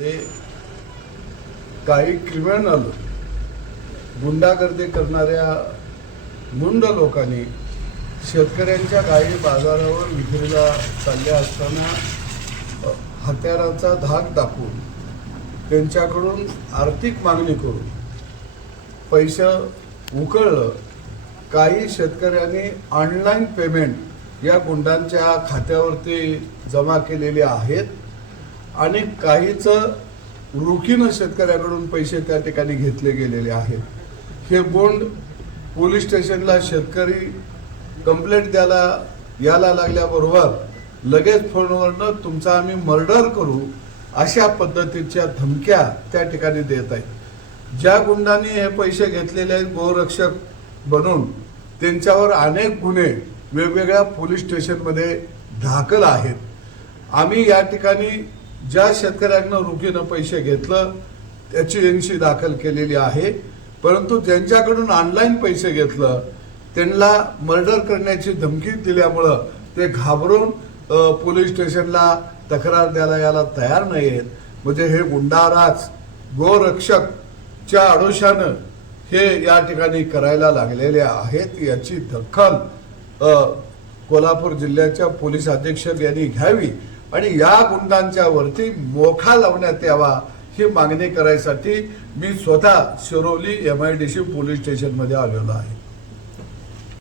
ते काही क्रिमिनल गुंडागर्दी करणाऱ्या मुंड लोकांनी शेतकऱ्यांच्या गायी बाजारावर विक्रीला चालल्या असताना हत्याराचा धाक दाखवून त्यांच्याकडून आर्थिक मागणी करून पैसे उकळलं काही शेतकऱ्यांनी ऑनलाईन पेमेंट या गुंडांच्या खात्यावरती जमा केलेले आहेत. आणि काहीच रोखीनं शेतकऱ्याकडून पैसे त्या ठिकाणी घेतले गेलेले आहेत. हे बोंड पोलीस स्टेशनला शेतकरी कंप्लेंट द्यायला यायला लागल्याबरोबर लगेच फोनवरनं तुमचा आम्ही मर्डर करू अशा पद्धतीच्या धमक्या त्या ठिकाणी देत आहेत. ज्या गुंडांनी हे पैसे घेतलेले आहेत गोरक्षक बनून त्यांच्यावर अनेक गुन्हे वेगवेगळ्या पोलीस स्टेशनमध्ये दाखल आहेत. आम्ही या ठिकाणी ज्या शेतकऱ्यांना रोखीनं पैसे घेतलं त्याची एनशी दाखल केलेली आहे. परंतु ज्यांच्याकडून ऑनलाईन पैसे घेतलं त्यांना मर्डर करण्याची धमकी दिल्यामुळं ते घाबरून पोलीस स्टेशनला तक्रार द्यायला याला तयार नाही आहेत म्हणजे हे गुंडाराज गोरक्षकच्या आडोशानं हे या ठिकाणी करायला लागलेले आहेत. याची दखल कोल्हापूर जिल्ह्याच्या पोलीस अधीक्षक यांनी घ्यावी. आणि या गुंडांच्या वरती मोखा लावण्यात यावा ही मागणी करायसाठी मी स्वतः Shiroli M I D C police स्टेशनमध्ये आलेलो आहे.